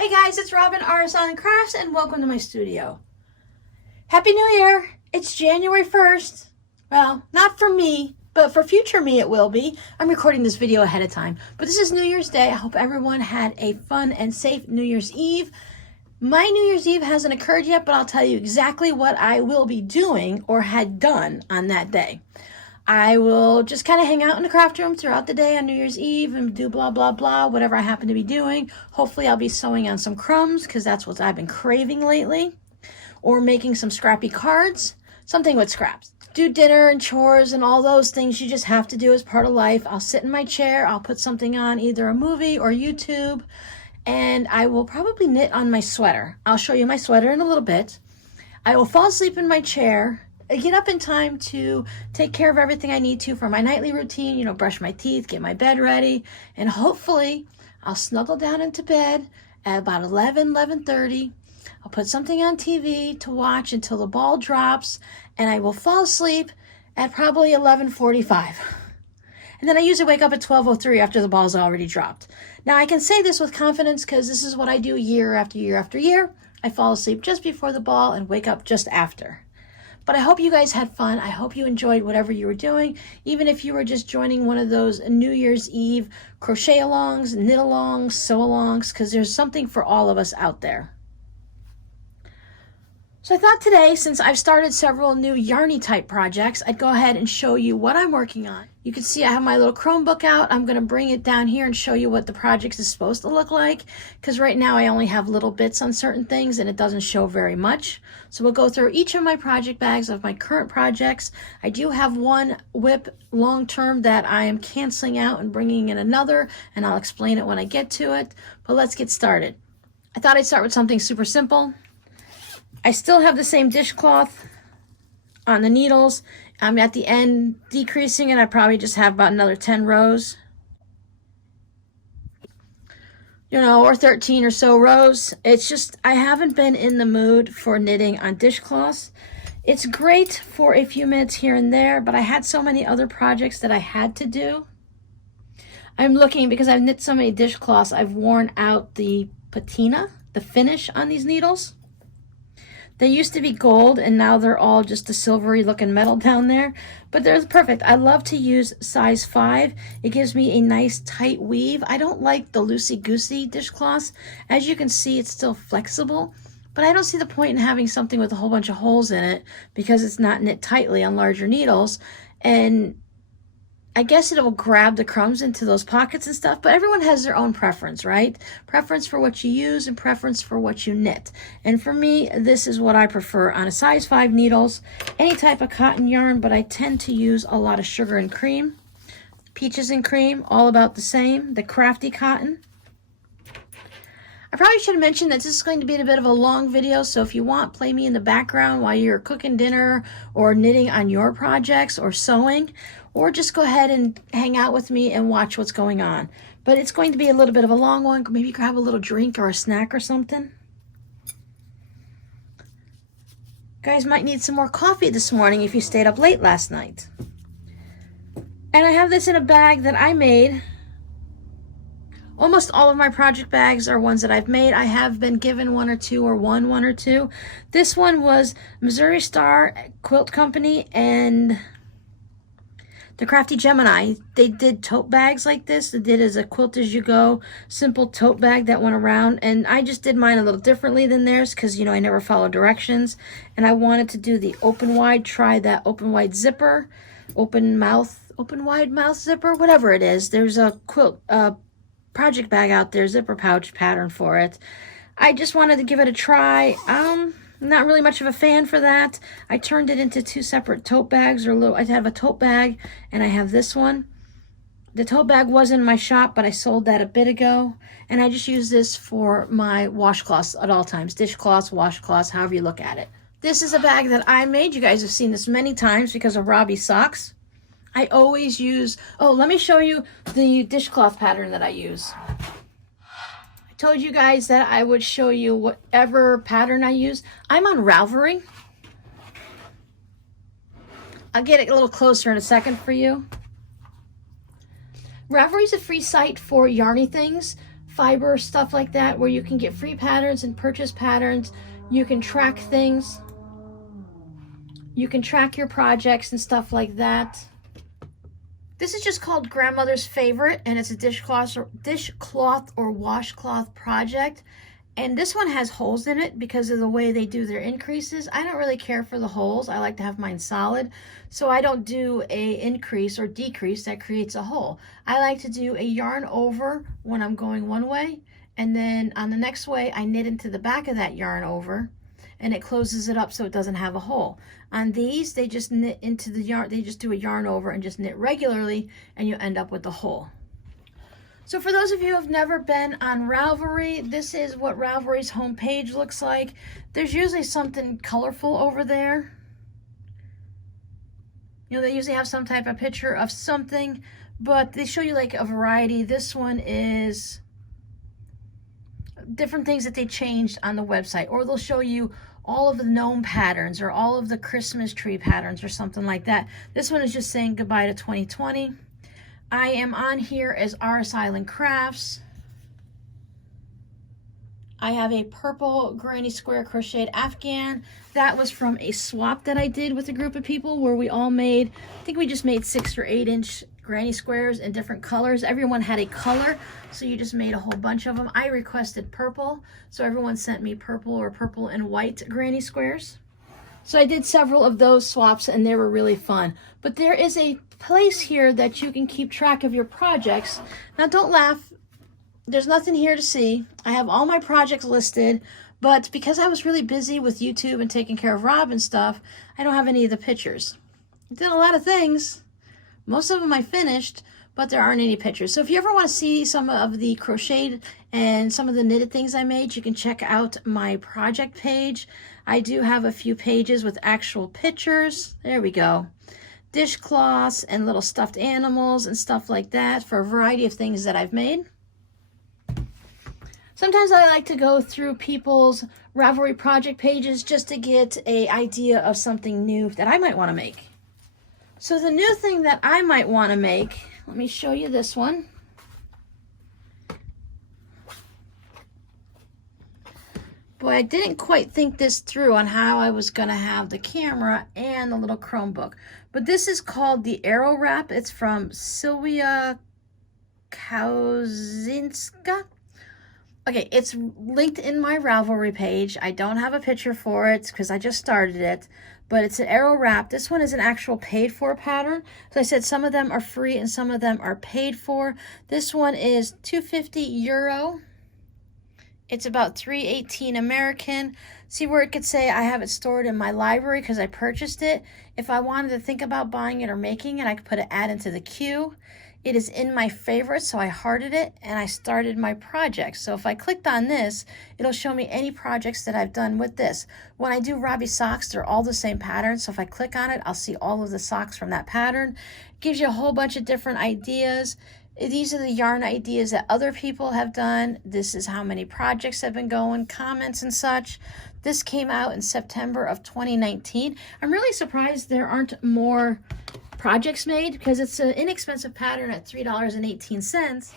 Hey guys, it's Robin, RsIslandCrafts, and welcome to my studio. Happy New Year! It's January 1st. Well, not for me, but for future me it will be. I'm recording this video ahead of time. But this is New Year's Day. I hope everyone had a fun and safe New Year's Eve. My New Year's Eve hasn't occurred yet, but I'll tell you exactly what I will be doing or had done on that day. I will just kind of hang out in the craft room throughout the day on New Year's Eve and do blah, blah, blah, whatever I happen to be doing. Hopefully I'll be sewing on some crumbs because that's what I've been craving lately. Or making some scrappy cards, something with scraps. Do dinner and chores and all those things you just have to do as part of life. I'll sit in my chair, I'll put something on, either a movie or YouTube, and I will probably knit on my sweater. I'll show you my sweater in a little bit. I will fall asleep in my chair, get up in time to take care of everything I need to for my nightly routine, you know, brush my teeth, get my bed ready, and hopefully I'll snuggle down into bed at about 11:30. I'll put something on TV to watch until the ball drops, and I will fall asleep at probably 11:45. And then I usually wake up at 12:03 after the ball's already dropped. Now I can say this with confidence because this is what I do year after year after year. I fall asleep just before the ball and wake up just after. But I hope you guys had fun. I hope you enjoyed whatever you were doing, even if you were just joining one of those New Year's Eve crochet alongs, knit alongs, sew alongs, because there's something for all of us out there. So I thought today, since I've started several new yarny type projects, I'd go ahead and show you what I'm working on. You can see I have my little Chromebook out. I'm going to bring it down here and show you what the project is supposed to look like, because right now I only have little bits on certain things and it doesn't show very much. So we'll go through each of my project bags of my current projects. I do have one WIP long term that I am canceling out and bringing in another, and I'll explain it when I get to it. But let's get started. I thought I'd start with something super simple. I still have the same dishcloth on the needles. I'm at the end decreasing it. I probably just have about another 10 rows. You know, or 13 or so rows. It's just, I haven't been in the mood for knitting on dishcloths. It's great for a few minutes here and there, but I had so many other projects that I had to do. I'm looking, because I've knit so many dishcloths, I've worn out the patina, the finish on these needles. They used to be gold, and now they're all just a silvery looking metal down there. But they're perfect. I love to use size 5. It gives me a nice tight weave. I don't like the loosey-goosey dishcloths. As you can see, it's still flexible. But I don't see the point in having something with a whole bunch of holes in it because it's not knit tightly on larger needles. And I guess it will grab the crumbs into those pockets and stuff, but everyone has their own preference, right? Preference for what you use and preference for what you knit. And for me, this is what I prefer on a size 5 needles, any type of cotton yarn, but I tend to use a lot of sugar and cream. Peaches and cream, all about the same, the crafty cotton. I probably should have mentioned that this is going to be a bit of a long video, so if you want, play me in the background while you're cooking dinner or knitting on your projects or sewing, or just go ahead and hang out with me and watch what's going on. But it's going to be a little bit of a long one. Maybe grab a little drink or a snack or something. You guys might need some more coffee this morning if you stayed up late last night. And I have this in a bag that I made. Almost all of my project bags are ones that I've made. I have been given one or two or won one or two. This one was Missouri Star Quilt Company and the Crafty Gemini. They did tote bags like this. They did as a quilt as you go, simple tote bag that went around. And I just did mine a little differently than theirs because, you know, I never follow directions. And I wanted to do the open wide, try that open wide zipper, open wide mouth zipper, whatever it is. There's a quilt, project bag out there, zipper pouch pattern for it. I just wanted to give it a try. Not really much of a fan for that. I turned it into 2 separate tote bags, I have a tote bag and I have this one. The tote bag was in my shop, but I sold that a bit ago, and I just use this for my washcloths at all times. Dishcloths, washcloths, however you look at it. This is a bag that I made. You guys have seen this many times because of Robbie's socks. I always use, let me show you the dishcloth pattern that I use. I told you guys that I would show you whatever pattern I use. I'm on Ravelry. I'll get it a little closer in a second for you. Ravelry is a free site for yarny things, fiber, stuff like that, where you can get free patterns and purchase patterns. You can track things. You can track your projects and stuff like that. This is just called Grandmother's Favorite, and it's a dishcloth or washcloth project. And this one has holes in it because of the way they do their increases. I don't really care for the holes. I like to have mine solid. So I don't do a increase or decrease that creates a hole. I like to do a yarn over when I'm going one way, and then on the next way I knit into the back of that yarn over, and it closes it up so it doesn't have a hole. On these, they just knit into the yarn, they just do a yarn over and just knit regularly, and you end up with the hole. So for those of you who have never been on Ravelry, this is what Ravelry's homepage looks like. There's usually something colorful over there. You know, they usually have some type of picture of something, but they show you like a variety. This one is different things that they changed on the website, or they'll show you all of the gnome patterns or all of the Christmas tree patterns or something like that. This one is just saying goodbye to 2020. I am on here as RsIslandCrafts. I have a purple granny square crocheted Afghan. That was from a swap that I did with a group of people where we all made, I think we just made 6 or 8 inch granny squares in different colors. Everyone had a color, so you just made a whole bunch of them. I requested purple, so everyone sent me purple or purple and white granny squares. So I did several of those swaps, and they were really fun. But there is a place here that you can keep track of your projects. Now don't laugh, there's nothing here to see. I have all my projects listed, but because I was really busy with YouTube and taking care of Rob and stuff, I don't have any of the pictures. I did a lot of things. Most of them I finished, but there aren't any pictures. So if you ever want to see some of the crocheted and some of the knitted things I made, you can check out my project page. I do have a few pages with actual pictures. There we go. Dishcloths and little stuffed animals and stuff like that for a variety of things that I've made. Sometimes I like to go through people's Ravelry project pages just to get an idea of something new that I might want to make. So the new thing that I might want to make, let me show you this one. Boy, I didn't quite think this through on how I was going to have the camera and the little Chromebook. But this is called the Arrow Wrap. It's from Sylwia Kauzinska. Okay, it's linked in my Ravelry page. I don't have a picture for it because I just started it. But it's an arrow wrap. This one is an actual paid for pattern. So I said some of them are free and some of them are paid for. This one is €250. It's about $3.18 American. See where it could say I have it stored in my library because I purchased it. If I wanted to think about buying it or making it, I could put an add into the queue. It is in my favorites, so I hearted it and I started my project. So if I clicked on this, it'll show me any projects that I've done with this. When I do Robbie socks, they're all the same pattern. So if I click on it, I'll see all of the socks from that pattern. It gives you a whole bunch of different ideas. These are the yarn ideas that other people have done. This is how many projects have been going, comments and such. This came out in September of 2019. I'm really surprised there aren't more projects made because it's an inexpensive pattern at $3.18.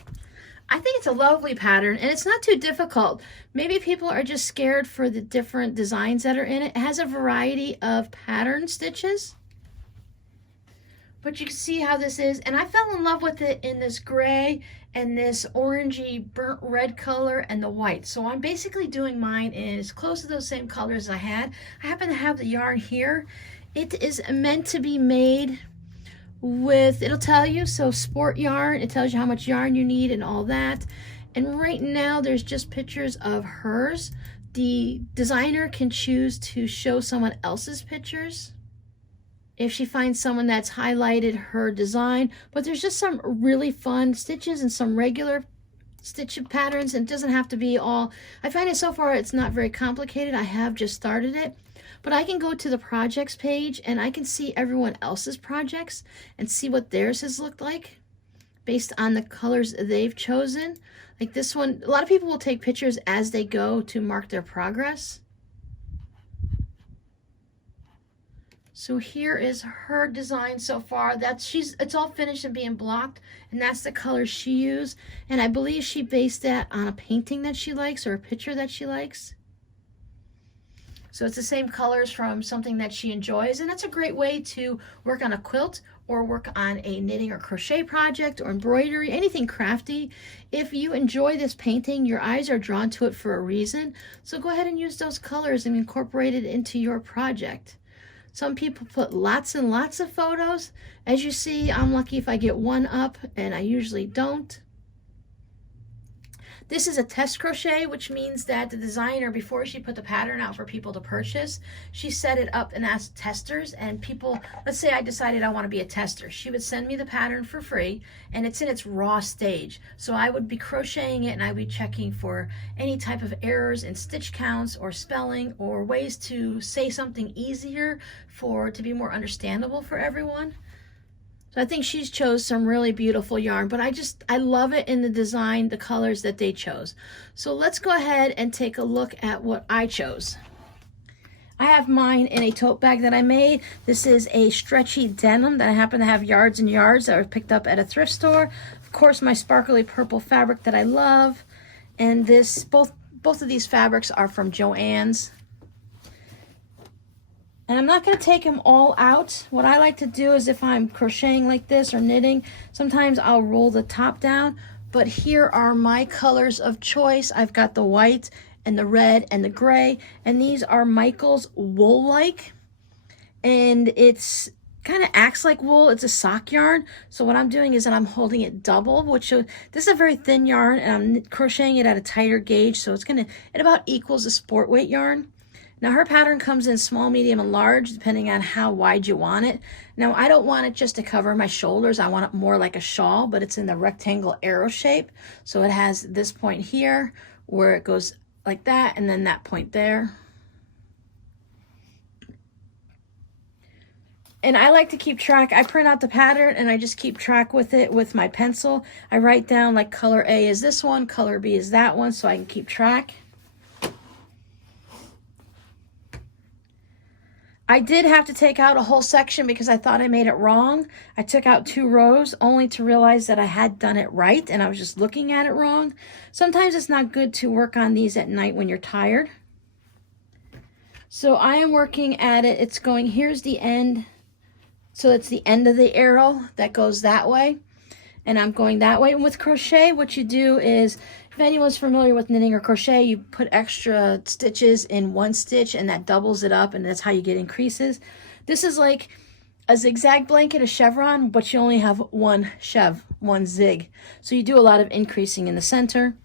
I think it's a lovely pattern and it's not too difficult. Maybe people are just scared for the different designs that are in it. It has a variety of pattern stitches, but you can see how this is, and I fell in love with it in this gray and this orangey burnt red color and the white. So I'm basically doing mine in as close to those same colors as I had. I happen to have the yarn here. It is meant to be made with, it'll tell you, so sport yarn, it tells you how much yarn you need and all that. And right now there's just pictures of hers. The designer can choose to show someone else's pictures if she finds someone that's highlighted her design, but there's just some really fun stitches and some regular stitch patterns, and it doesn't have to be all, I find it so far it's not very complicated. I have just started it. But I can go to the projects page and I can see everyone else's projects and see what theirs has looked like based on the colors they've chosen. Like this one, a lot of people will take pictures as they go to mark their progress. So here is her design so far. It's all finished and being blocked, and that's the color she used. And I believe she based that on a painting that she likes or a picture that she likes. So it's the same colors from something that she enjoys, and that's a great way to work on a quilt or work on a knitting or crochet project or embroidery, anything crafty. If you enjoy this painting, your eyes are drawn to it for a reason. So go ahead and use those colors and incorporate it into your project. Some people put lots and lots of photos. As you see, I'm lucky if I get one up, and I usually don't. This is a test crochet, which means that the designer, before she put the pattern out for people to purchase, she set it up and asked testers, and people, let's say I decided I want to be a tester. She would send me the pattern for free, and it's in its raw stage. So I would be crocheting it, and I'd be checking for any type of errors in stitch counts or spelling or ways to say something easier to be more understandable for everyone. So I think she's chose some really beautiful yarn, but I love it in the design, the colors that they chose. So let's go ahead and take a look at what I chose. I have mine in a tote bag that I made. This is a stretchy denim that I happen to have yards and yards that were picked up at a thrift store. Of course, my sparkly purple fabric that I love. And both of these fabrics are from Joann's. And I'm not going to take them all out. What I like to do is if I'm crocheting like this or knitting, sometimes I'll roll the top down. But here are my colors of choice. I've got the white and the red and the gray. And these are Michael's Wool-like. And it's kind of acts like wool. It's a sock yarn. So what I'm doing is that I'm holding it double, this is a very thin yarn, and I'm crocheting it at a tighter gauge. So it about equals a sport weight yarn. Now her pattern comes in small, medium, and large, depending on how wide you want it. Now I don't want it just to cover my shoulders. I want it more like a shawl, but it's in the rectangle arrow shape. So it has this point here where it goes like that, and then that point there. And I like to keep track. I print out the pattern and I just keep track with it with my pencil. I write down like color A is this one, color B is that one, so I can keep track. I did have to take out a whole section because I thought I made it wrong. I took out 2 rows only to realize that I had done it right and I was just looking at it wrong. Sometimes it's not good to work on these at night when you're tired. So I am working at it. It's going, here's the end. So it's the end of the arrow that goes that way. And I'm going that way. And with crochet, what you do is, if anyone's familiar with knitting or crochet, you put extra stitches in one stitch and that doubles it up, and that's how you get increases. This is like a zigzag blanket, a chevron, but you only have one zig. So you do a lot of increasing in the center.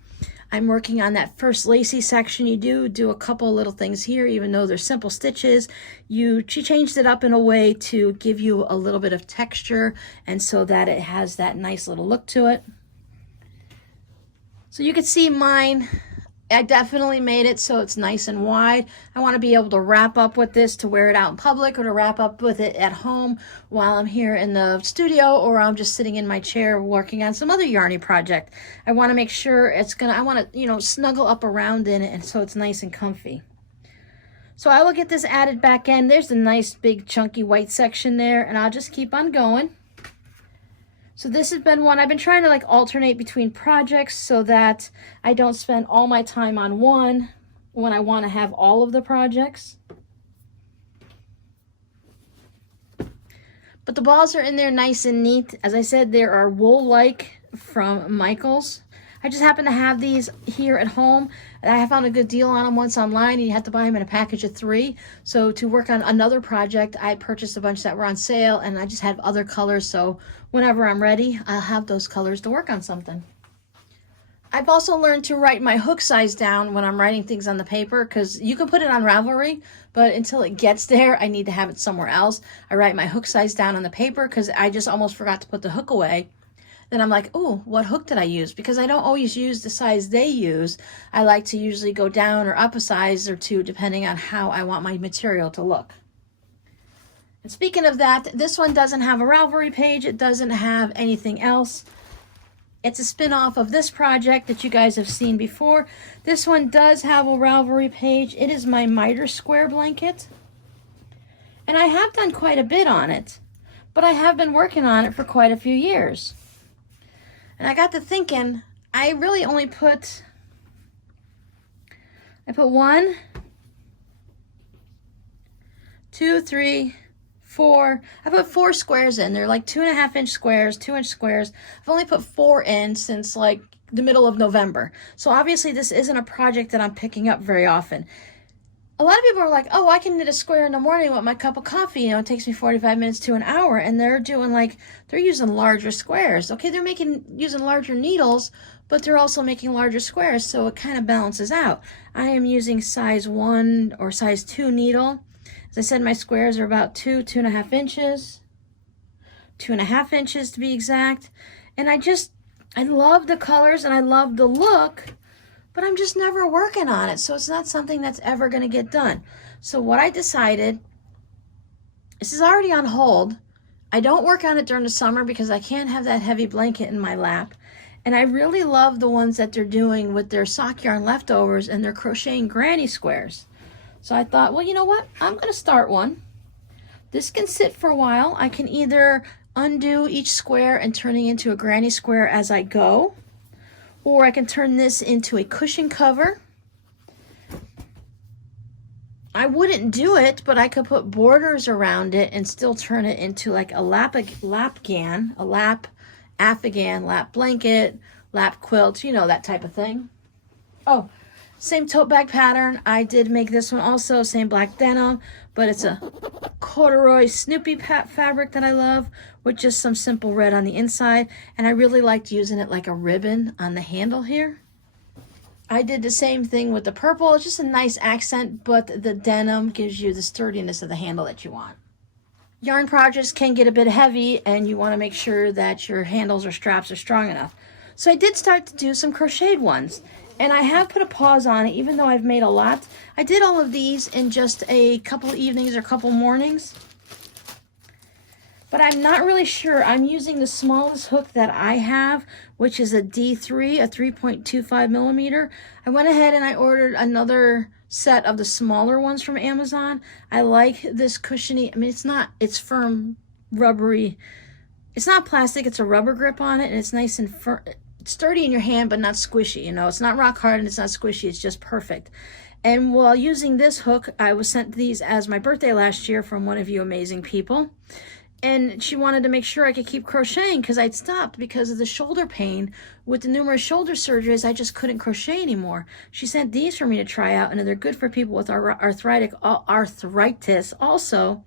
I'm working on that first lacy section. You do a couple little things here, even though they're simple stitches. She changed it up in a way to give you a little bit of texture, and so that it has that nice little look to it. So you can see mine, I definitely made it so it's nice and wide. I want to be able to wrap up with this to wear it out in public, or to wrap up with it at home while I'm here in the studio, or I'm just sitting in my chair working on some other yarny project. I want to make sure I want to, snuggle up around in it, and so it's nice and comfy. So I will get this added back in. There's a nice big chunky white section there, and I'll just keep on going. So this has been one, I've been trying to alternate between projects so that I don't spend all my time on one when I want to have all of the projects. But the balls are in there nice and neat. As I said, there are Wool-like from Michael's. I just happen to have these here at home. I found a good deal on them once online, and you had to buy them in a package of 3. So to work on another project, I purchased a bunch that were on sale, and I just had other colors. So whenever I'm ready, I'll have those colors to work on something. I've also learned to write my hook size down when I'm writing things on the paper, because you can put it on Ravelry, but until it gets there, I need to have it somewhere else. I write my hook size down on the paper because I just almost forgot to put the hook away. Then I'm like, oh, what hook did I use? Because I don't always use the size they use. I like to usually go down or up a size or 2 depending on how I want my material to look. And speaking of that, this one doesn't have a Ravelry page. It doesn't have anything else. It's a spin-off of this project that you guys have seen before. This one does have a Ravelry page. It is my miter square blanket. And I have done quite a bit on it, but I have been working on it for quite a few years. And I got to thinking, I really only put, I put 1, 2, 3, 4. I put 4 squares in. They're like 2.5-inch squares, 2-inch squares. I've only put 4 in since like the middle of November. So obviously this isn't a project that I'm picking up very often. A lot of people are like, oh, I can knit a square in the morning with my cup of coffee. You know, it takes me 45 minutes to an hour. And they're doing like, they're using larger squares. Okay, they're using larger needles, but they're also making larger squares. So it kind of balances out. I am using size 1 or size 2 needle. As I said, my squares are about 2.5 inches. 2.5 inches to be exact. And I love the colors and I love the look, but I'm just never working on it. So it's not something that's ever going to get done. So what I decided, this is already on hold. I don't work on it during the summer because I can't have that heavy blanket in my lap. And I really love the ones that they're doing with their sock yarn leftovers and their crocheting granny squares. So I thought, well, you know what? I'm going to start one. This can sit for a while. I can either undo each square and turn it into a granny square as I go, or I can turn this into a cushion cover. I wouldn't do it, but I could put borders around it and still turn it into like a afghan, lap blanket, lap quilt, you know, that type of thing. Oh, same tote bag pattern. I did make this one also, same black denim, but it's a corduroy Snoopy fabric that I love with just some simple red on the inside. And I really liked using it like a ribbon on the handle here. I did the same thing with the purple. It's just a nice accent, but the denim gives you the sturdiness of the handle that you want. Yarn projects can get a bit heavy and you want to make sure that your handles or straps are strong enough. So I did start to do some crocheted ones. And I have put a pause on it, even though I've made a lot. I did all of these in just a couple evenings or couple mornings. But I'm not really sure. I'm using the smallest hook that I have, which is a D3, a 3.25 millimeter. I went ahead and I ordered another set of the smaller ones from Amazon. I like this cushiony, I mean, it's firm, rubbery. It's not plastic, it's a rubber grip on it, and it's nice and firm. Sturdy in your hand, but not squishy. You know, it's not rock hard and it's not squishy. It's just perfect. And while using this hook, I was sent these as my birthday last year from one of you amazing people. And she wanted to make sure I could keep crocheting because I'd stopped because of the shoulder pain. With the numerous shoulder surgeries, I just couldn't crochet anymore. She sent these for me to try out, and they're good for people with arthritis also.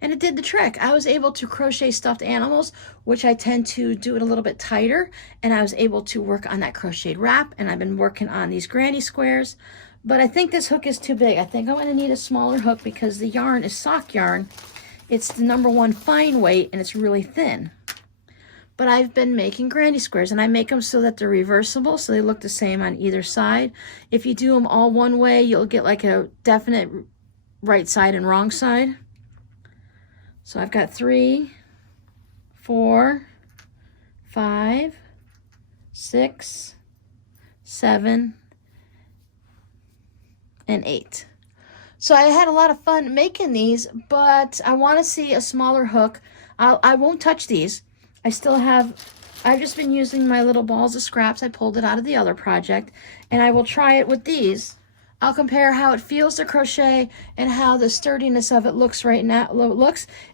And it did the trick. I was able to crochet stuffed animals, which I tend to do it a little bit tighter. And I was able to work on that crocheted wrap. And I've been working on these granny squares. But I think this hook is too big. I think I'm going to need a smaller hook because the yarn is sock yarn. It's the #1 fine weight and it's really thin. But I've been making granny squares. And I make them so that they're reversible. So they look the same on either side. If you do them all one way, you'll get like a definite right side and wrong side. So I've got 3, 4, 5, 6, 7, and 8. So I had a lot of fun making these, but I want to see a smaller hook. I won't touch these. I've just been using my little balls of scraps. I pulled it out of the other project, and I will try it with these. I'll compare how it feels to crochet and how the sturdiness of it looks right now.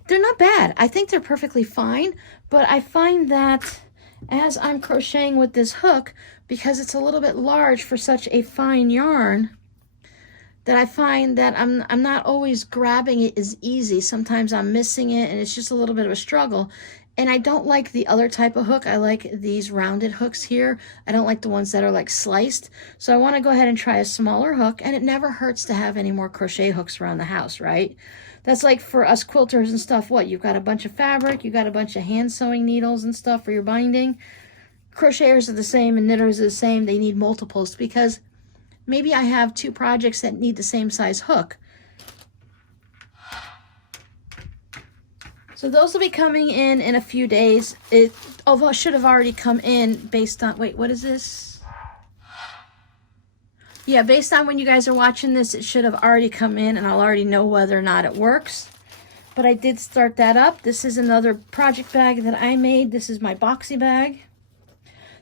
They're not bad. I think they're perfectly fine, but I find that as I'm crocheting with this hook, because it's a little bit large for such a fine yarn, that I find that I'm not always grabbing it as easy. Sometimes I'm missing it and it's just a little bit of a struggle. And I don't like the other type of hook. I like these rounded hooks here. I don't like the ones that are like sliced. So I want to go ahead and try a smaller hook. And it never hurts to have any more crochet hooks around the house, right? That's like for us quilters and stuff. What? You've got a bunch of fabric. You've got a bunch of hand sewing needles and stuff for your binding. Crocheters are the same and knitters are the same. They need multiples because maybe I have 2 projects that need the same size hook. So those will be coming in a few days. It should have already come in based on, wait, what is this? Yeah, based on when you guys are watching this, it should have already come in and I'll already know whether or not it works. but I did start that up. This is another project bag that I made. This is my boxy bag.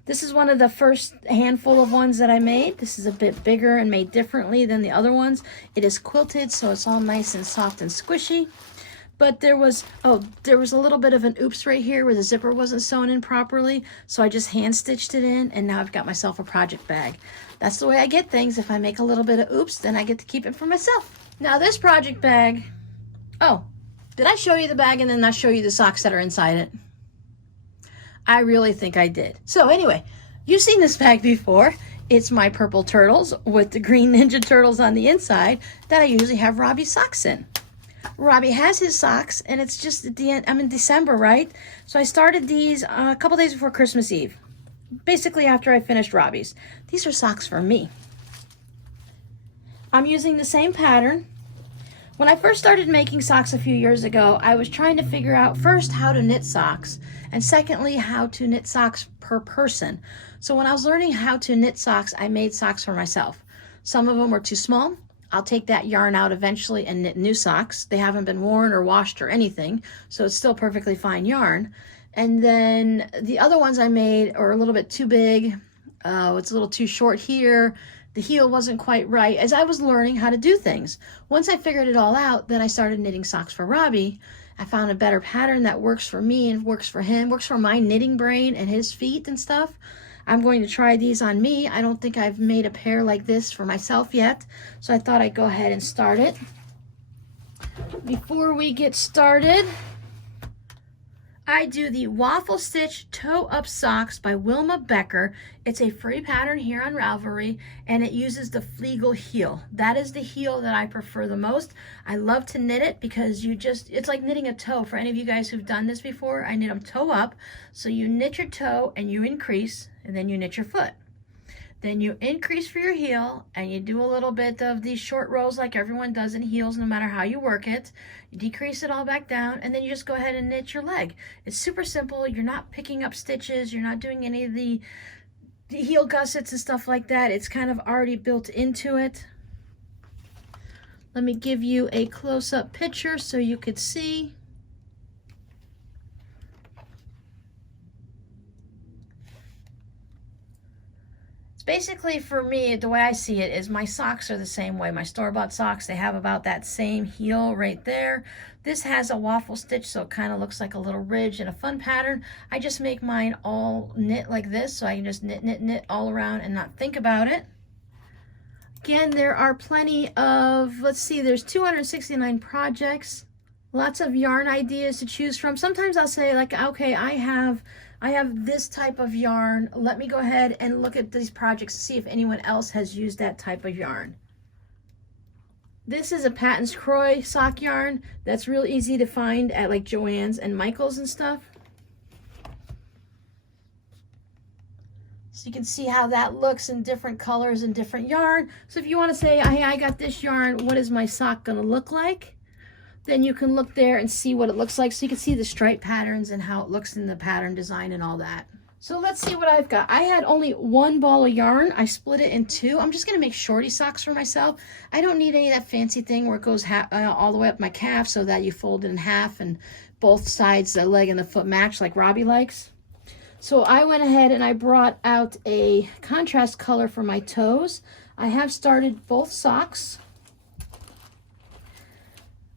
This is one of the first handful of ones that I made. This is a bit bigger and made differently than the other ones. It is quilted, so it's all nice and soft and squishy. But there was a little bit of an oops right here where the zipper wasn't sewn in properly. So I just hand stitched it in, and now I've got myself a project bag. That's the way I get things. If I make a little bit of oops, then I get to keep it for myself. Now this project bag, oh, did I show you the bag and then not show you the socks that are inside it? I really think I did. So anyway, you've seen this bag before. It's my purple turtles with the green Ninja Turtles on the inside that I usually have Robbie's socks in. Robbie has his socks, and it's just at the end. I'm in December, right? So I started these a couple days before Christmas Eve, basically after I finished Robbie's. These are socks for me. I'm using the same pattern. When I first started making socks a few years ago, I was trying to figure out first how to knit socks, and secondly, how to knit socks per person. So when I was learning how to knit socks, I made socks for myself. Some of them were too small. I'll take that yarn out eventually and knit new socks. They haven't been worn or washed or anything, so it's still perfectly fine yarn. And then the other ones I made are a little bit too big. It's a little too short here. The heel wasn't quite right as I was learning how to do things. Once I figured it all out, then I started knitting socks for Robbie. I found a better pattern that works for me and works for him, works for my knitting brain and his feet and stuff. I'm going to try these on me. I don't think I've made a pair like this for myself yet, so I thought I'd go ahead and start it. Before we get started, I do the Waffle Stitch Toe Up Socks by Wilma Becker. It's a free pattern here on Ravelry, and it uses the Flegel heel. That is the heel that I prefer the most. I love to knit it because it's like knitting a toe. For any of you guys who've done this before, I knit them toe up. So you knit your toe and you increase, and then you knit your foot. Then you increase for your heel, and you do a little bit of these short rows like everyone does in heels, no matter how you work it. You decrease it all back down, and then you just go ahead and knit your leg. It's super simple. You're not picking up stitches. You're not doing any of the heel gussets and stuff like that. It's kind of already built into it. Let me give you a close-up picture so you could see. Basically, for me, the way I see it is my socks are the same way. My store-bought socks, they have about that same heel right there. This has a waffle stitch, so it kind of looks like a little ridge and a fun pattern. I just make mine all knit like this, so I can just knit, knit, knit all around and not think about it. Again, there are plenty of, let's see, there's 269 projects. Lots of yarn ideas to choose from. Sometimes I'll say, like, okay, I have this type of yarn. Let me go ahead and look at these projects to see if anyone else has used that type of yarn. This is a Patton's Croy sock yarn that's real easy to find at like Joann's and Michael's and stuff. So you can see how that looks in different colors and different yarn. So if you want to say, hey, I got this yarn, what is my sock going to look like? Then you can look there and see what it looks like. So you can see the stripe patterns and how it looks in the pattern design and all that. So let's see what I've got. I had only one ball of yarn. I split it in two. I'm just going to make shorty socks for myself. I don't need any of that fancy thing where it goes all the way up my calf so that you fold it in half and both sides, the leg and the foot match like Robbie likes. So I went ahead and I brought out a contrast color for my toes. I have started both socks.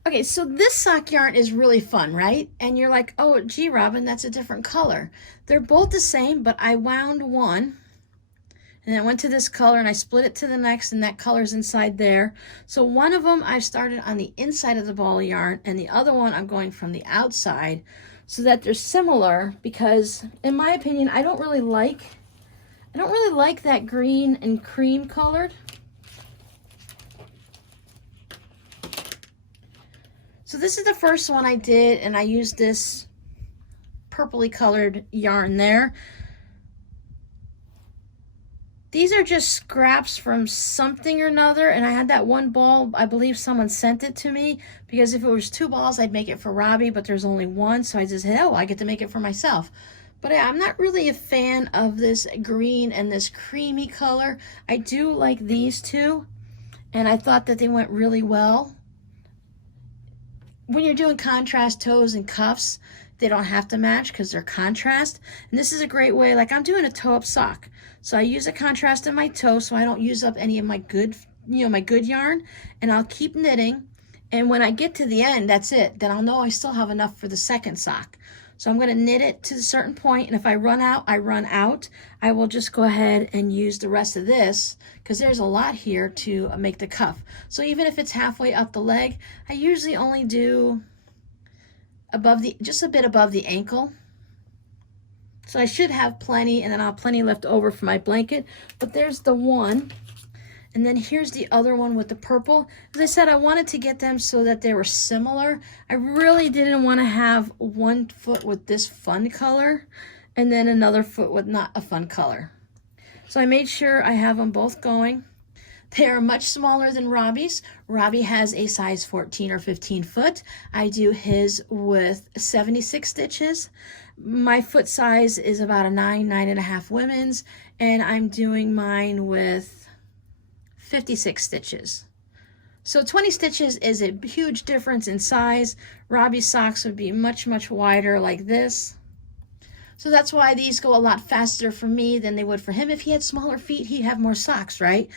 Okay, so this sock yarn is really fun, right? And you're like, oh, gee, Robin, that's a different color. They're both the same, but I wound one, and then went to this color, and I split it to the next, and that color's inside there. So one of them I've started on the inside of the ball of yarn, and the other one I'm going from the outside, so that they're similar, because in my opinion, I don't really like that green and cream colored. So this is the first one I did, and I used this purpley colored yarn there. These are just scraps from something or another, and I had that one ball, I believe someone sent it to me, because if it was two balls, I'd make it for Robbie, but there's only one, so I just said, oh, I get to make it for myself. But I'm not really a fan of this green and this creamy color. I do like these two, and I thought that they went really well. when you're doing contrast toes and cuffs, they don't have to match because they're contrast. And this is a great way, like I'm doing a toe-up sock. So I use a contrast in my toe so I don't use up any of my good, my good yarn. And I'll keep knitting. And when I get to the end, that's it. Then I'll know I still have enough for the second sock. So I'm going to knit it to a certain point, and if I run out, I run out. I will just go ahead and use the rest of this because there's a lot here to make the cuff. So even if it's halfway up the leg, I usually only do just a bit above the ankle. So I should have plenty, and then I'll have plenty left over for my blanket. But there's the one. And then here's the other one with the purple. As I said, I wanted to get them so that they were similar. I really didn't want to have one foot with this fun color and then another foot with not a fun color. So I made sure I have them both going. They are much smaller than Robbie's. Robbie has a size 14 or 15 foot. I do his with 76 stitches. My foot size is about a 9.5 women's, and I'm doing mine with 56 stitches. So 20 stitches is a huge difference in size. Robbie's socks would be much, much wider like this. So that's why these go a lot faster for me than they would for him. If he had smaller feet, he'd have more socks, right?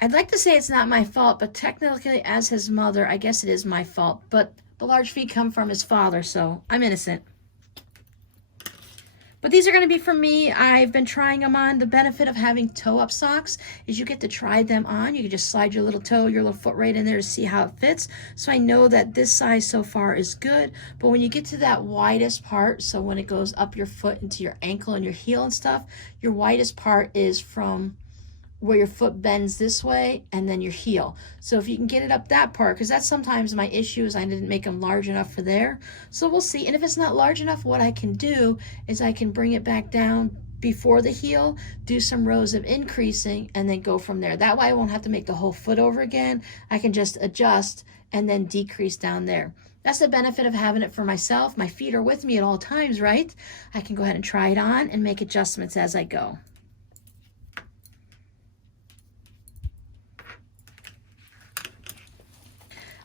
I'd like to say it's not my fault, but technically as his mother, I guess it is my fault. But the large feet come from his father, so I'm innocent. But these are going to be for me. I've been trying them on. The benefit of having toe-up socks is you get to try them on. You can just slide your little toe, your little foot right in there to see how it fits. So I know that this size so far is good. But when you get to that widest part, so when it goes up your foot into your ankle and your heel and stuff, your widest part is from where your foot bends this way and then your heel. So if you can get it up that part, because that's sometimes my issue is I didn't make them large enough for there. So we'll see. And if it's not large enough, what I can do is I can bring it back down before the heel, do some rows of increasing, and then go from there. That way I won't have to make the whole foot over again. I can just adjust and then decrease down there. That's the benefit of having it for myself. My feet are with me at all times, right? I can go ahead and try it on and make adjustments as I go.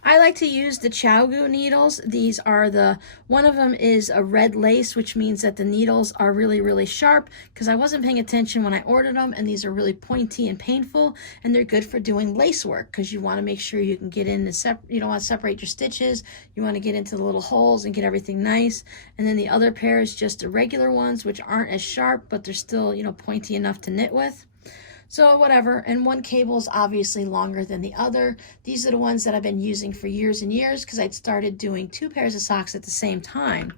I like to use the Chow-Goo needles. These are one of them is a red lace, which means that the needles are really, really sharp because I wasn't paying attention when I ordered them, and these are really pointy and painful, and they're good for doing lace work because you want to make sure you can get in and you don't want to separate your stitches. You want to get into the little holes and get everything nice. And then the other pair is just the regular ones, which aren't as sharp, but they're still, pointy enough to knit with. So whatever, and one cable is obviously longer than the other. These are the ones that I've been using for years and years because I'd started doing 2 pairs of socks at the same time,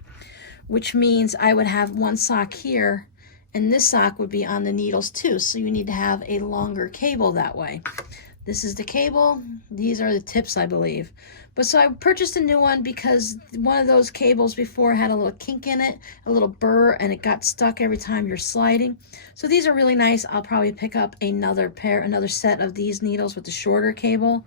which means I would have one sock here and this sock would be on the needles too. So you need to have a longer cable that way. This is the cable. These are the tips, I believe. But so I purchased a new one because one of those cables before had a little kink in it, a little burr, and it got stuck every time you're sliding. So these are really nice. I'll probably pick up another set of these needles with the shorter cable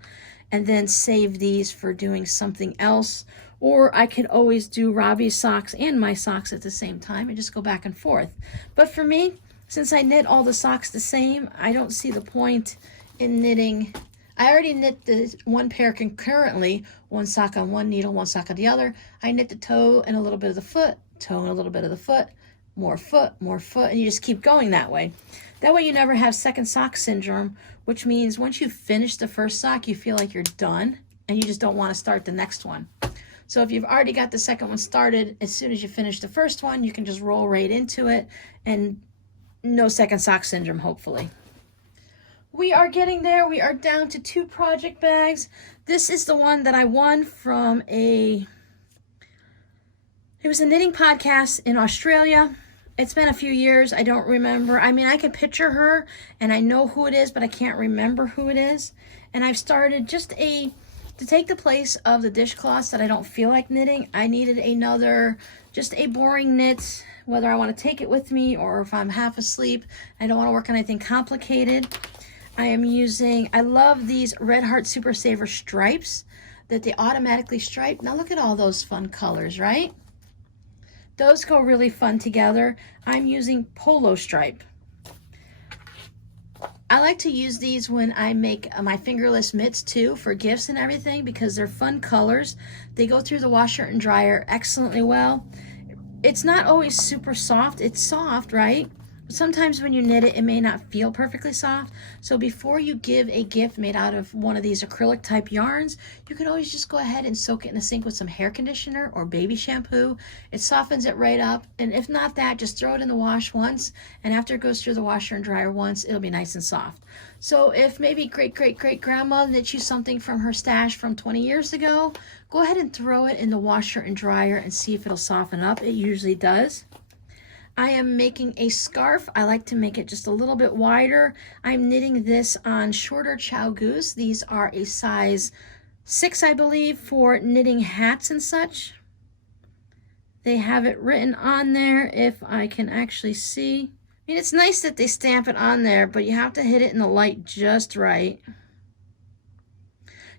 and then save these for doing something else. Or I could always do Robbie's socks and my socks at the same time and just go back and forth. But for me, since I knit all the socks the same, I don't see the point in knitting. I already knit the one pair concurrently, one sock on one needle, one sock on the other. I knit the toe and a little bit of the foot, toe and a little bit of the foot, more foot, and you just keep going that way. That way you never have second sock syndrome, which means once you finish the first sock, you feel like you're done and you just don't want to start the next one. So if you've already got the second one started, as soon as you finish the first one, you can just roll right into it and no second sock syndrome, hopefully. We are getting there. We are down to 2 project bags. This is the one that I won from it was a knitting podcast in Australia. It's been a few years. I don't remember. I mean, I can picture her and I know who it is, but I can't remember who it is. And I've started to take the place of the dishcloths that I don't feel like knitting. I needed just a boring knit, whether I want to take it with me or if I'm half asleep. I don't want to work on anything complicated. I love these Red Heart Super Saver stripes that they automatically stripe. Now look at all those fun colors, right? Those go really fun together. I'm using Polo Stripe. I like to use these when I make my fingerless mitts too, for gifts and everything, because they're fun colors. They go through the washer and dryer excellently well. It's not always super soft. It's soft, right? Sometimes when you knit it, it may not feel perfectly soft. So before you give a gift made out of one of these acrylic type yarns, you can always just go ahead and soak it in the sink with some hair conditioner or baby shampoo. It softens it right up. And if not that, just throw it in the wash once. And after it goes through the washer and dryer once, it'll be nice and soft. So if maybe great-great-great-grandma knit you something from her stash from 20 years ago, go ahead and throw it in the washer and dryer and see if it'll soften up. It usually does. I am making a scarf. I like to make it just a little bit wider. I'm knitting this on shorter Chow Goose. These are a size 6, I believe, for knitting hats and such. They have it written on there if I can actually see. I mean, it's nice that they stamp it on there, but you have to hit it in the light just right.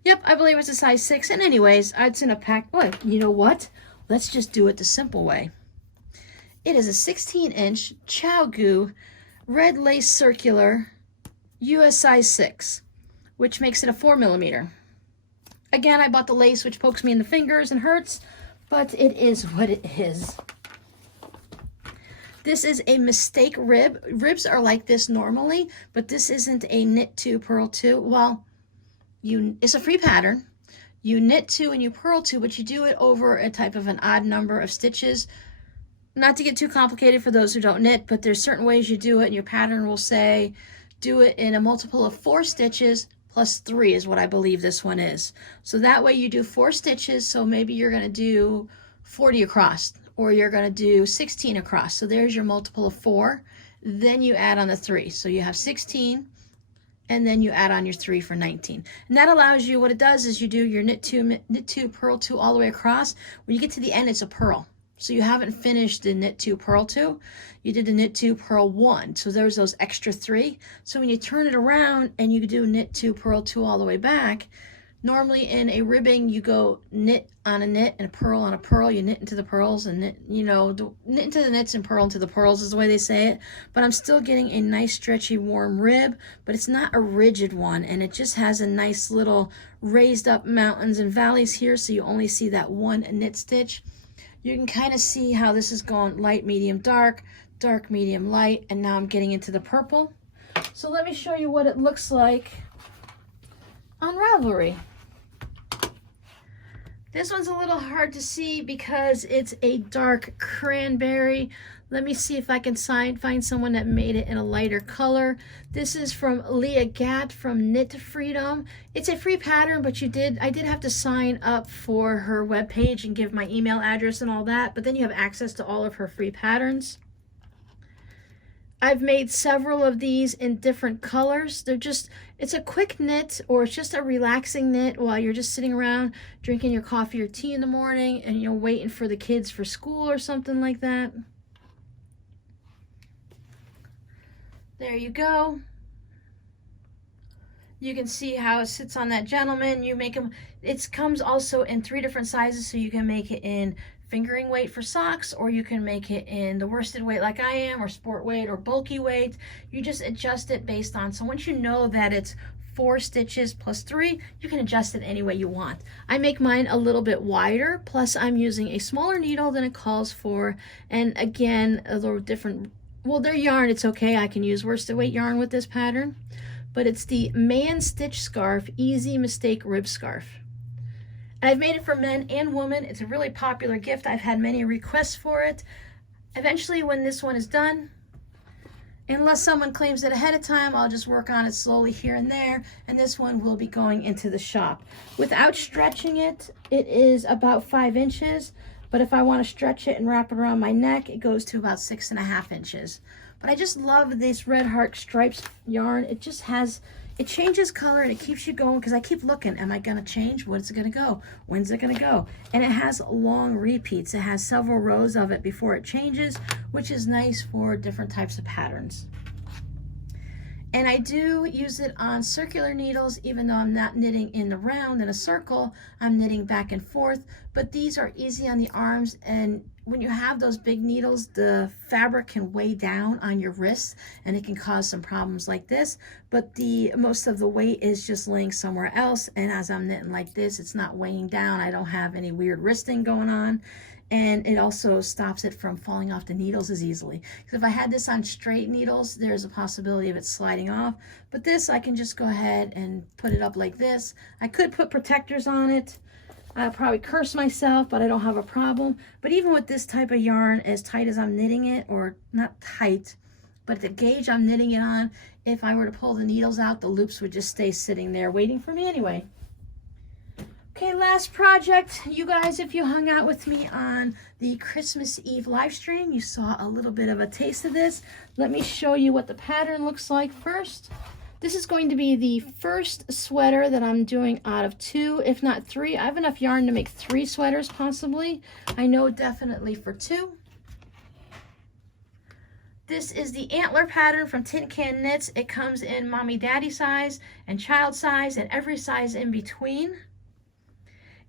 Yep, I believe it's a size 6. And anyways, it's in a pack. Boy, you know what? Let's just do it the simple way. It is a 16-inch Chow Goo red lace circular US size 6, which makes it a 4mm. Again, I bought the lace, which pokes me in the fingers and hurts, but it is what it is. This is a mistake rib. Ribs are like this normally, but this isn't a knit 2, purl 2. Well, it's a free pattern. You knit 2 and you purl 2, but you do it over a type of an odd number of stitches. Not to get too complicated for those who don't knit, but there's certain ways you do it, and your pattern will say do it in a multiple of 4 stitches plus 3 is what I believe this one is. So that way you do 4 stitches, so maybe you're going to do 40 across, or you're going to do 16 across. So there's your multiple of 4. Then you add on the 3. So you have 16, and then you add on your 3 for 19. And that allows you, what it does is you do your knit 2, purl 2 all the way across. When you get to the end, it's a purl. So you haven't finished the knit 2, purl 2. You did the knit 2, purl 1. So there's those extra 3. So when you turn it around and you do knit 2, purl 2 all the way back, normally in a ribbing, you go knit on a knit and a purl on a purl. You knit into the purls and knit, knit into the knits and purl into the purls is the way they say it. But I'm still getting a nice stretchy warm rib, but it's not a rigid one, and it just has a nice little raised up mountains and valleys here, so you only see that one knit stitch. You can kind of see how this is going light, medium, dark, dark, medium, light, and now I'm getting into the purple. So let me show you what it looks like on Ravelry. This one's a little hard to see because it's a dark cranberry. Let me see if I can find someone that made it in a lighter color. This is from Leah Gatt from Knit Freedom. It's a free pattern, but I did have to sign up for her webpage and give my email address and all that, but then you have access to all of her free patterns. I've made several of these in different colors. It's a quick knit, or it's just a relaxing knit while you're just sitting around drinking your coffee or tea in the morning and you're waiting for the kids for school or something like that. There you go. You can see how it sits on that gentleman. You make them, it comes also in 3 different sizes, so you can make it in fingering weight for socks, or you can make it in the worsted weight like I am, or sport weight, or bulky weight. You just adjust it based on, so once you know that it's 4 stitches plus 3, you can adjust it any way you want. I make mine a little bit wider, plus I'm using a smaller needle than it calls for, and again, a little different. Well, their yarn, it's okay. I can use worsted weight yarn with this pattern, but it's the Man Stitch Scarf Easy Mistake Rib Scarf. And I've made it for men and women. It's a really popular gift. I've had many requests for it. Eventually, when this one is done, unless someone claims it ahead of time, I'll just work on it slowly here and there, and this one will be going into the shop. Without stretching it, it is about 5 inches. But if I want to stretch it and wrap it around my neck, it goes to about 6.5 inches. But I just love this Red Heart Stripes yarn. It just has, it changes color and it keeps you going, because I keep looking, am I going to change? What's it going to go? When's it going to go? And it has long repeats. It has several rows of it before it changes, which is nice for different types of patterns. And I do use it on circular needles, even though I'm not knitting in a round in a circle, I'm knitting back and forth. But these are easy on the arms, and when you have those big needles, the fabric can weigh down on your wrists and it can cause some problems like this. But most of the weight is just laying somewhere else, and as I'm knitting like this, it's not weighing down. I don't have any weird wristing going on. And it also stops it from falling off the needles as easily. Because if I had this on straight needles, there's a possibility of it sliding off. But this, I can just go ahead and put it up like this. I could put protectors on it. I'll probably curse myself, but I don't have a problem. But even with this type of yarn, as tight as I'm knitting it, or not tight, but the gauge I'm knitting it on, if I were to pull the needles out, the loops would just stay sitting there waiting for me anyway. Okay, last project. You guys, if you hung out with me on the Christmas Eve live stream, you saw a little bit of a taste of this. Let me show you what the pattern looks like first. This is going to be the first sweater that I'm doing out of 2, if not 3. I have enough yarn to make 3 sweaters possibly. I know definitely for 2. This is the Antler pattern from Tin Can Knits. It comes in mommy daddy size and child size and every size in between.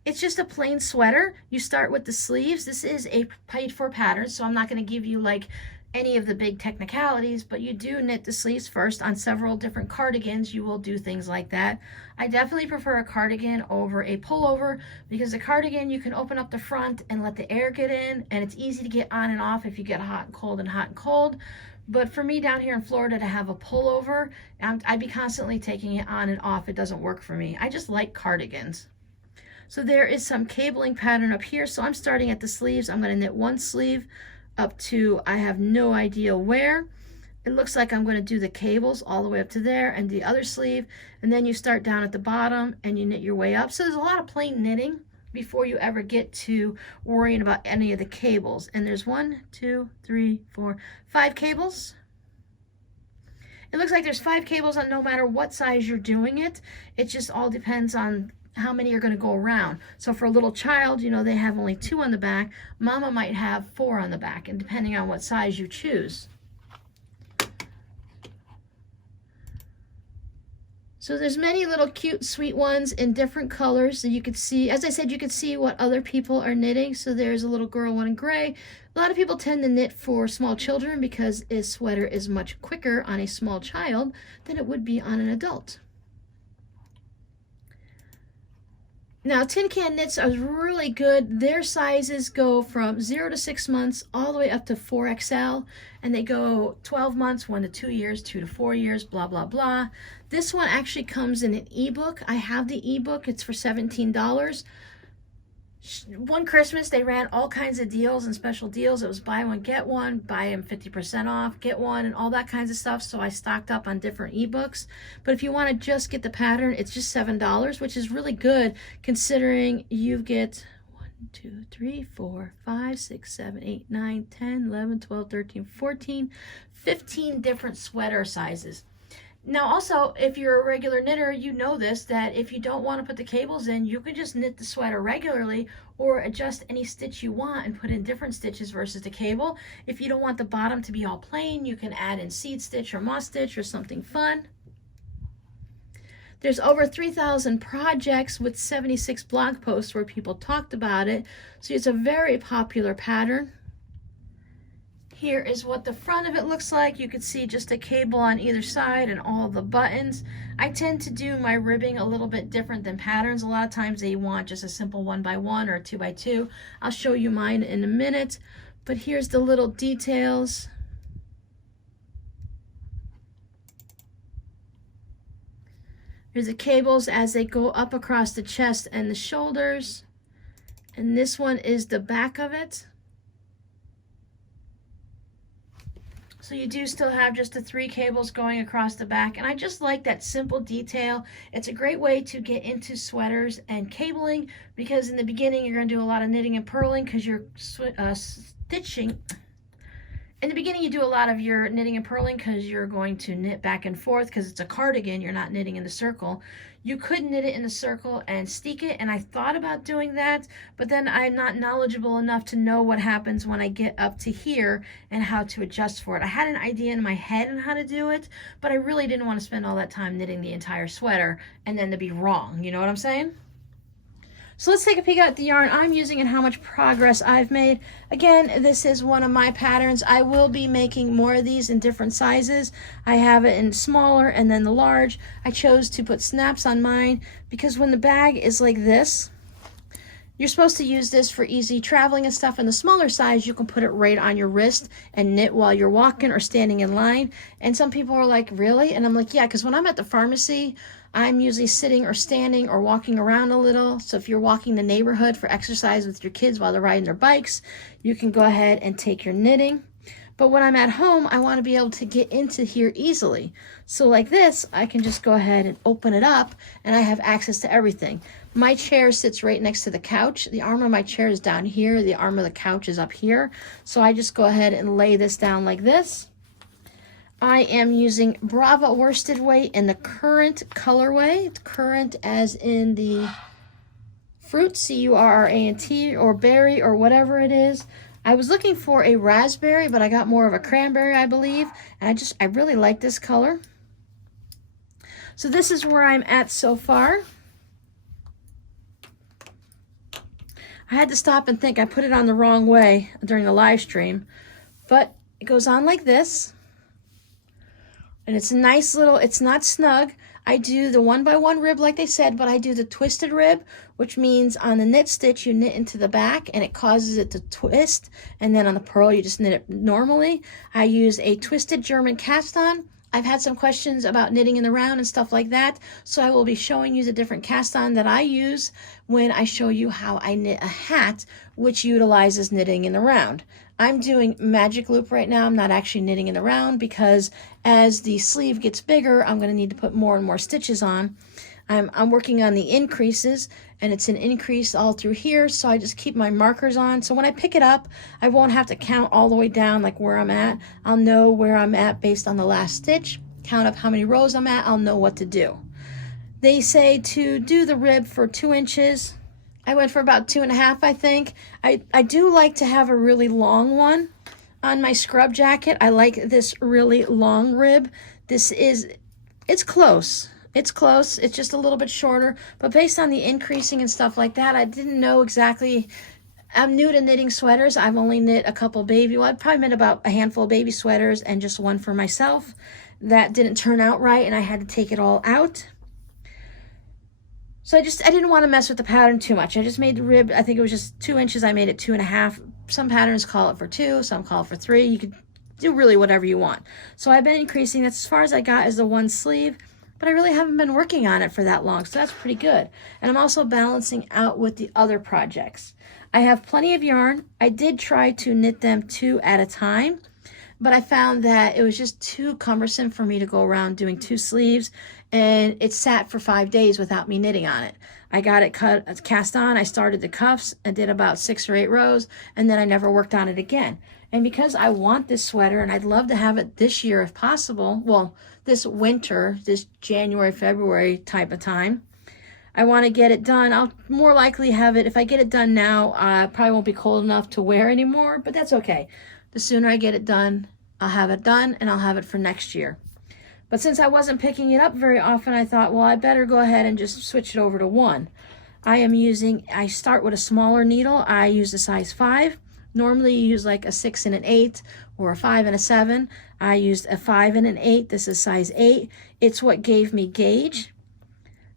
It's just a plain sweater. You start with the sleeves. This is a paid for pattern, so I'm not going to give you like any of the big technicalities, but you do knit the sleeves first. On several different cardigans, you will do things like that. I definitely prefer a cardigan over a pullover, because the cardigan, you can open up the front and let the air get in, and it's easy to get on and off if you get hot and cold and hot and cold. But for me down here in Florida to have a pullover, I'd be constantly taking it on and off. It doesn't work for me. I just like cardigans. So there is some cabling pattern up here. So I'm starting at the sleeves. I'm going to knit one sleeve up to, I have no idea where. It looks like I'm going to do the cables all the way up to there, and the other sleeve, and then you start down at the bottom and you knit your way up. So there's a lot of plain knitting before you ever get to worrying about any of the cables. And there's 1, 2, 3, 4, 5 cables. It looks like there's 5 cables on no matter what size you're doing it. It just all depends on how many are going to go around. So for a little child, you know, they have only 2 on the back. Mama might have 4 on the back, and depending on what size you choose. So there's many little cute sweet ones in different colors that you could see. As I said, you could see what other people are knitting. So there's a little girl one in gray. A lot of people tend to knit for small children because a sweater is much quicker on a small child than it would be on an adult. Now, Tin Can Knits are really good. Their sizes go from 0 to 6 months all the way up to 4XL, and they go 12 months, 1 to 2 years, 2 to 4 years, blah, blah, blah. This one actually comes in an ebook. I have the ebook. It's for $17. One Christmas, they ran all kinds of deals and special deals. It was buy one, get one, buy them 50% off, get one, and all that kinds of stuff. So I stocked up on different ebooks. But if you want to just get the pattern, it's just $7, which is really good considering you get 1, 2, 3, 4, 5, 6, 7, 8, 9, 10, 11, 12, 13, 14, 15 different sweater sizes. Now also, if you're a regular knitter, you know this, that if you don't want to put the cables in, you can just knit the sweater regularly or adjust any stitch you want and put in different stitches versus the cable. If you don't want the bottom to be all plain, you can add in seed stitch or moss stitch or something fun. There's over 3,000 projects with 76 blog posts where people talked about it. So it's a very popular pattern. Here is what the front of it looks like. You can see just a cable on either side and all the buttons. I tend to do my ribbing a little bit different than patterns. A lot of times they want just a simple 1x1 or a 2x2. I'll show you mine in a minute, but here's the little details. Here's the cables as they go up across the chest and the shoulders. And this one is the back of it. So you do still have just the 3 cables going across the back, and I just like that simple detail. It's a great way to get into sweaters and cabling, because in the beginning you're going to do a lot of knitting and purling because you're stitching In the beginning, you do a lot of your knitting and purling because you're going to knit back and forth because it's a cardigan. You're not knitting in the circle. You could knit it in the circle and steek it, and I thought about doing that, but then I'm not knowledgeable enough to know what happens when I get up to here and how to adjust for it. I had an idea in my head on how to do it, but I really didn't want to spend all that time knitting the entire sweater and then to be wrong. You know what I'm saying? So let's take a peek at the yarn I'm using and how much progress I've made. Again, this is one of my patterns. I will be making more of these in different sizes. I have it in smaller and then the large. I chose to put snaps on mine because when the bag is like this, you're supposed to use this for easy traveling and stuff. In the smaller size, you can put it right on your wrist and knit while you're walking or standing in line. And some people are like, really? And I'm like, yeah, because when I'm at the pharmacy, I'm usually sitting or standing or walking around a little. So if you're walking the neighborhood for exercise with your kids while they're riding their bikes, you can go ahead and take your knitting. But when I'm at home, I want to be able to get into here easily. So like this, I can just go ahead and open it up and I have access to everything. My chair sits right next to the couch. The arm of my chair is down here. The arm of the couch is up here. So I just go ahead and lay this down like this. I am using Brava worsted weight in the currant colorway. Currant as in the fruit, C-U-R-R-A-N-T, or berry, or whatever it is. I was looking for a raspberry, but I got more of a cranberry, I believe. And I really like this color. So this is where I'm at so far. I had to stop and think I put it on the wrong way during the live stream, but it goes on like this. And it's a nice little, it's not snug. I do the 1x1 rib like they said, but I do the twisted rib, which means on the knit stitch, you knit into the back and it causes it to twist. And then on the purl, you just knit it normally. I use a twisted German cast on. I've had some questions about knitting in the round and stuff like that. So I will be showing you the different cast on that I use when I show you how I knit a hat, which utilizes knitting in the round. I'm doing magic loop right now. I'm not actually knitting in the round because as the sleeve gets bigger, I'm going to need to put more and more stitches on. I'm working on the increases, and it's an increase all through here, so I just keep my markers on. So when I pick it up, I won't have to count all the way down like where I'm at. I'll know where I'm at based on the last stitch, count up how many rows I'm at, I'll know what to do. They say to do the rib for 2 inches. I went for about 2.5, I think. I do like to have a really long one on my scrub jacket. I like this really long rib. It's close. It's close. It's just a little bit shorter. But based on the increasing and stuff like that, I didn't know exactly. I'm new to knitting sweaters. I've only knit a couple I've probably knit about a handful of baby sweaters and just one for myself. That didn't turn out right, and I had to take it all out. So I didn't want to mess with the pattern too much. I just made the rib, I think it was just 2 inches. I made it 2.5. Some patterns call it for 2, some call it for 3. You could do really whatever you want. So I've been increasing. That's as far as I got is the one sleeve, but I really haven't been working on it for that long, so that's pretty good. And I'm also balancing out with the other projects. I have plenty of yarn. I did try to knit them 2 at a time, but I found that it was just too cumbersome for me to go around doing 2 sleeves, and it sat for 5 days without me knitting on it. I got it cast on, I started the cuffs, and did about 6 or 8 rows, and then I never worked on it again. And because I want this sweater, and I'd love to have it this year if possible, well, this winter, this January, February type of time, I want to get it done. I'll more likely have it, if I get it done now, probably won't be cold enough to wear anymore, but that's okay. The sooner I get it done, I'll have it done, and I'll have it for next year. But since I wasn't picking it up very often, I thought, well, I better go ahead and just switch it over to 1. I start with a smaller needle. I use a size 5. Normally you use like a 6 and an 8 or a 5 and a 7. I used a 5 and an 8. This is size 8. It's what gave me gauge.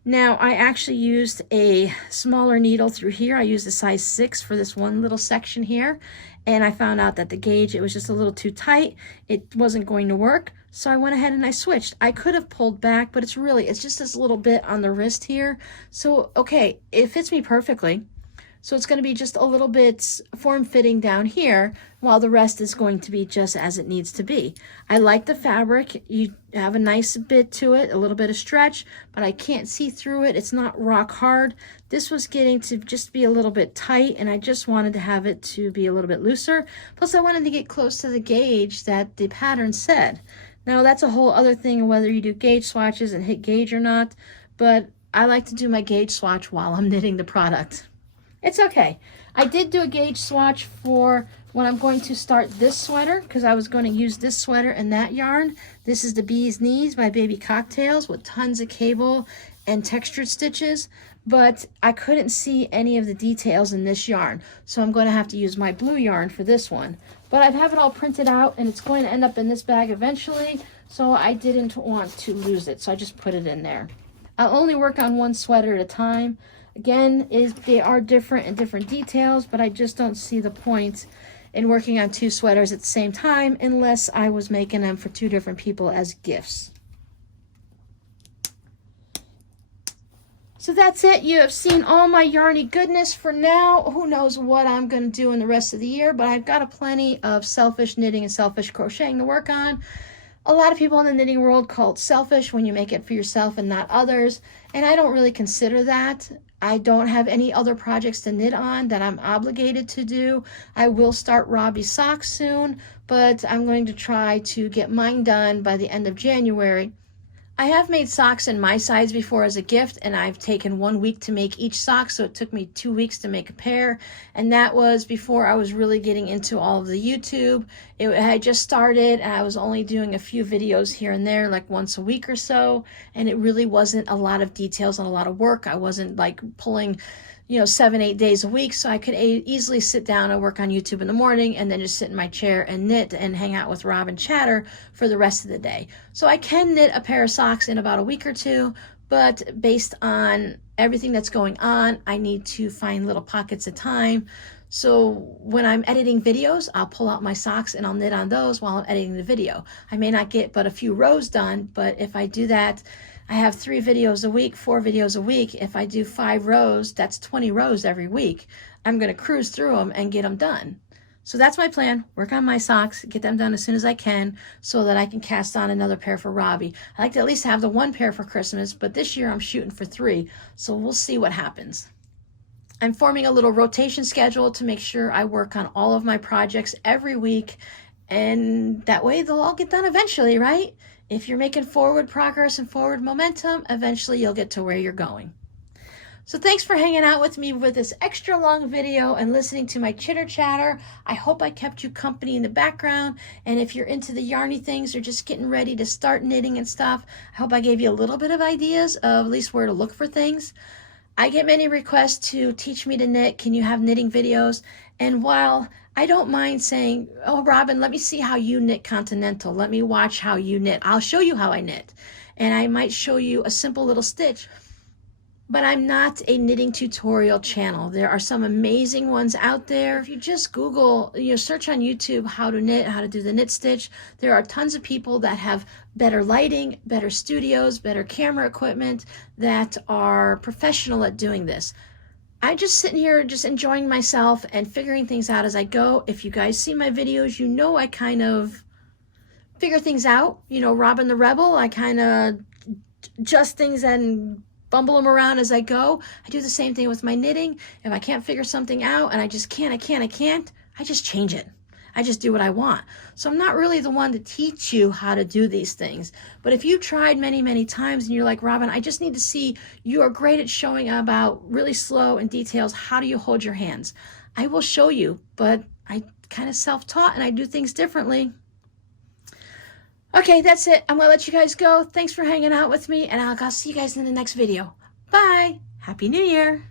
Now I actually used a smaller needle through here. I used a size 6 for this one little section here. And I found out that the gauge, it was just a little too tight. It wasn't going to work. So I went ahead and I switched. I could have pulled back, but it's just this little bit on the wrist here. So, okay, it fits me perfectly. So it's going to be just a little bit form-fitting down here, while the rest is going to be just as it needs to be. I like the fabric. You have a nice bit to it, a little bit of stretch, but I can't see through it. It's not rock hard. This was getting to just be a little bit tight, and I just wanted to have it to be a little bit looser. Plus, I wanted to get close to the gauge that the pattern said. Now, that's a whole other thing, whether you do gauge swatches and hit gauge or not, but I like to do my gauge swatch while I'm knitting the product. It's okay. I did do a gauge swatch for when I'm going to start this sweater, because I was going to use this sweater and that yarn. This is the Bee's Knees by Baby Cocktails with tons of cable and textured stitches, but I couldn't see any of the details in this yarn, so I'm going to have to use my blue yarn for this one. But I have it all printed out, and it's going to end up in this bag eventually, so I didn't want to lose it, so I just put it in there. I'll only work on one sweater at a time. Again, they are different in different details, but I just don't see the point in working on two sweaters at the same time unless I was making them for two different people as gifts. So that's it. You have seen all my yarny goodness for now. Who knows what I'm going to do in the rest of the year, but I've got a plenty of selfish knitting and selfish crocheting to work on. A lot of people in the knitting world call it selfish when you make it for yourself and not others, and I don't really consider that. I don't have any other projects to knit on that I'm obligated to do. I will start Robbie's socks soon, but I'm going to try to get mine done by the end of January. I have made socks in my size before as a gift, and I've taken 1 week to make each sock, so it took me 2 weeks to make a pair, and that was before I was really getting into all of the YouTube. It had just started, and I was only doing a few videos here and there, like once a week or so, and it really wasn't a lot of details and a lot of work. I wasn't like pulling 7-8 days a week, so I could easily sit down and work on YouTube in the morning and then just sit in my chair and knit and hang out with Rob and chatter for the rest of the day. So I can knit a pair of socks in about a week or two, but based on everything that's going on, I need to find little pockets of time. So when I'm editing videos, I'll pull out my socks and I'll knit on those while I'm editing the video. I may not get but a few rows done, but if I do that, I have 3 videos a week, 4 videos a week. If I do 5 rows, that's 20 rows every week. I'm going to cruise through them and get them done. So that's my plan. Work on my socks, get them done as soon as I can so that I can cast on another pair for Robbie. I like to at least have the 1 pair for Christmas, but this year I'm shooting for 3, so we'll see what happens. I'm forming a little rotation schedule to make sure I work on all of my projects every week, and that way they'll all get done eventually, right? If you're making forward progress and forward momentum, eventually you'll get to where you're going. So thanks for hanging out with me with this extra long video and listening to my chitter chatter. I hope I kept you company in the background. And if you're into the yarny things or just getting ready to start knitting and stuff, I hope I gave you a little bit of ideas of at least where to look for things. I get many requests to teach me to knit. Can you have knitting videos? And while I don't mind saying, oh, Robin, let me see how you knit continental. Let me watch how you knit. I'll show you how I knit. And I might show you a simple little stitch. But I'm not a knitting tutorial channel. There are some amazing ones out there. If you just Google, search on YouTube how to knit, how to do the knit stitch, there are tons of people that have better lighting, better studios, better camera equipment that are professional at doing this. I'm just sitting here just enjoying myself and figuring things out as I go. If you guys see my videos, I kind of figure things out. Robin the Rebel, I kind of adjust things and bumble them around as I go. I do the same thing with my knitting. If I can't figure something out and I just can't, I just change it. I just do what I want. So I'm not really the one to teach you how to do these things. But if you've tried many, many times and you're like, Robin, I just need to see you are great at showing about really slow and details. How do you hold your hands? I will show you, but I kind of self-taught and I do things differently. Okay, that's it. I'm going to let you guys go. Thanks for hanging out with me, and I'll see you guys in the next video. Bye. Happy New Year.